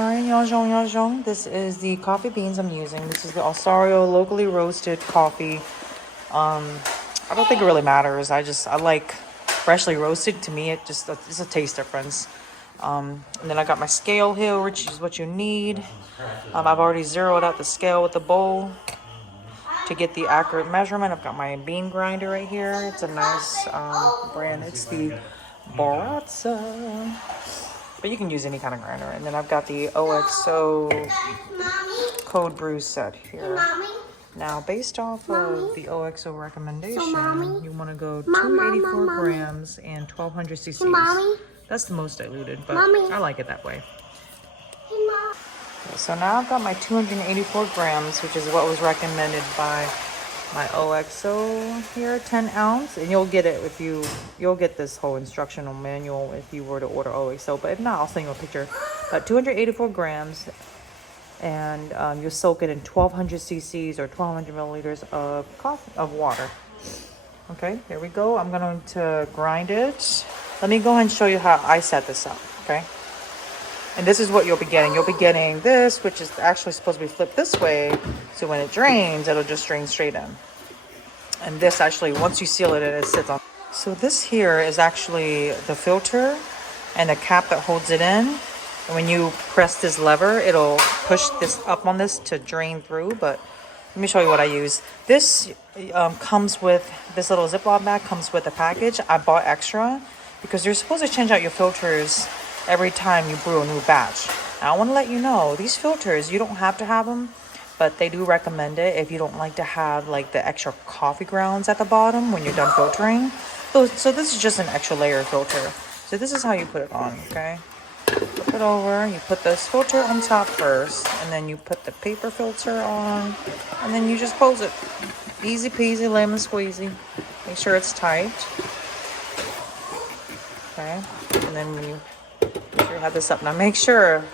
Hi, Yajong. This is the coffee beans I'm using. This is the Osario locally roasted coffee. I don't think it really matters. I like freshly roasted. To me, it's a taste difference. And then I got my scale here, which is what you need. I've already zeroed out the scale with the bowl to get the accurate measurement. I've got my bean grinder right here. It's a nice brand. It's the Baratza. But you can use any kind of grinder. And then I've got the OXO cold brew set here. Now, based off of the OXO recommendation, you want to go 284 grams and 1200 cc's. That's the most diluted, but I like it that way. Okay, so now I've got my 284 grams, which is what was recommended by my OXO here, 10 ounce, and you'll get it if you'll get this whole instructional manual if you were to order OXO, but if not, I'll send you a picture. But 284 grams, and you'll soak it in 1200 cc's or 1200 milliliters of water. Okay, here we go. I'm going to grind it. Let me go ahead and show you how I set this up. Okay, and this is what you'll be getting. You'll be getting this, which is actually supposed to be flipped this way, so when it drains, it'll just drain straight in. And this actually, once you seal it, it sits on. So this here is actually the filter and the cap that holds it in. And when you press this lever, it'll push this up on this to drain through. But let me show you what I use. This comes with, this little Ziploc bag comes with a package. I bought extra because you're supposed to change out your filters every time you brew a new batch. Now, I want to let you know, these filters, you don't have to have them, but they do recommend it if you don't like to have like the extra coffee grounds at the bottom when you're done filtering. So this is just an extra layer of filter. So this is how you put it on, okay? Flip it over, you put this filter on top first, and then you put the paper filter on, and then you just close it. Easy peasy, lemon squeezy. Make sure it's tight. Okay, and then you have this up. Now make sure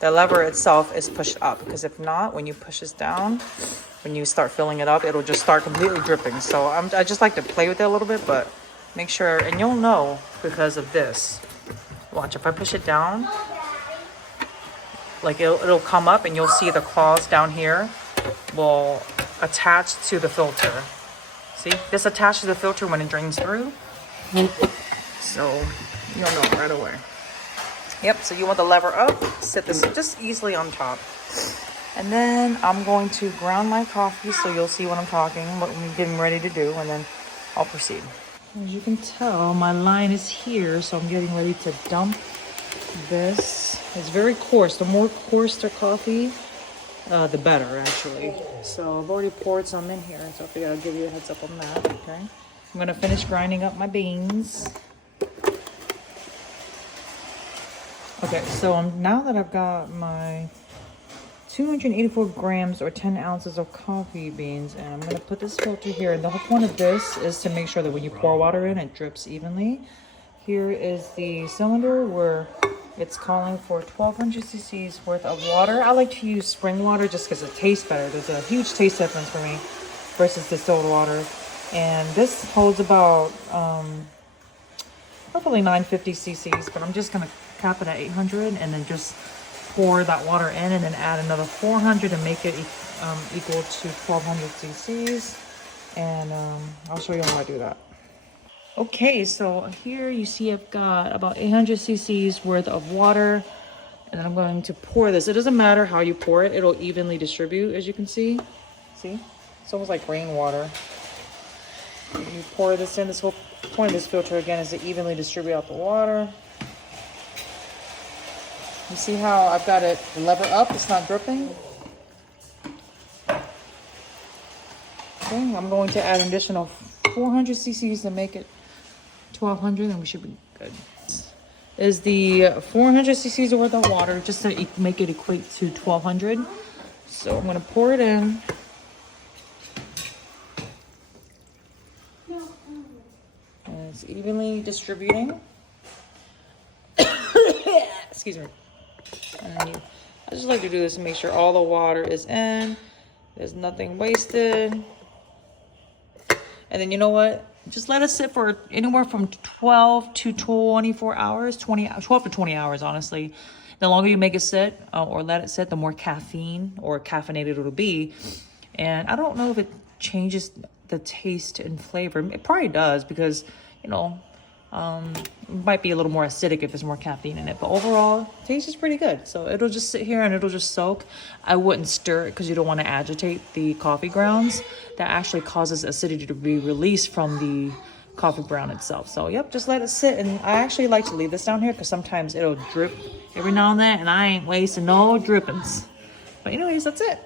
the lever itself is pushed up, because if not, when you push this down, when you start filling it up, it'll just start completely dripping. So I just like to play with it a little bit, but make sure, and you'll know because of this. Watch, if I push it down, like it'll come up and you'll see the claws down here will attach to the filter. See, this attaches to the filter when it drains through. So you'll know right away. Yep, so you want the lever up, sit this just easily on top. And then I'm going to ground my coffee so you'll see what I'm what I'm getting ready to do, and then I'll proceed. As you can tell, my line is here, so I'm getting ready to dump this. It's very coarse. The more coarse the coffee, the better, actually. So I've already poured some in here, so I figured I'd give you a heads up on that, okay? I'm going to finish grinding up my beans. Okay, so now that I've got my 284 grams or 10 ounces of coffee beans, and I'm going to put this filter here. And the whole point of this is to make sure that when you pour water in, it drips evenly. Here is the cylinder where it's calling for 1200 cc's worth of water. I like to use spring water just because it tastes better. There's a huge taste difference for me versus distilled water. And this holds about hopefully 950 cc's, but I'm just going to cap it at 800 and then just pour that water in and then add another 400 and make it equal to 1200 cc's. And I'll show you how I do that. Okay, so here you see I've got about 800 cc's worth of water, and then I'm going to pour this. It doesn't matter how you pour it, it'll evenly distribute, as you can see. See? It's almost like rainwater. You pour this in. This whole point of this filter again is to evenly distribute out the water. You see how I've got it lever up, it's not dripping. Okay, I'm going to add an additional 400 cc's to make it 1200, and we should be good. Is the 400 cc's worth of water just to make it equate to 1200. So I'm going to pour it in. And it's evenly distributing. Excuse me. And I just like to do this to make sure all the water is in. There's nothing wasted. And then you know what? Just let it sit for anywhere from 12 to 24 hours, 12 to 20 hours, honestly. The longer you make it sit or let it sit, the more caffeine or caffeinated it'll be. And I don't know if it changes the taste and flavor. It probably does because, you know, it might be a little more acidic if there's more caffeine in it. But overall, taste is pretty good. So it'll just sit here and it'll just soak. I wouldn't stir it because you don't want to agitate the coffee grounds. That actually causes acidity to be released from the coffee ground itself. So yep, just let it sit. And I actually like to leave this down here because sometimes it'll drip every now and then, and I ain't wasting no drippings. But anyways, that's it.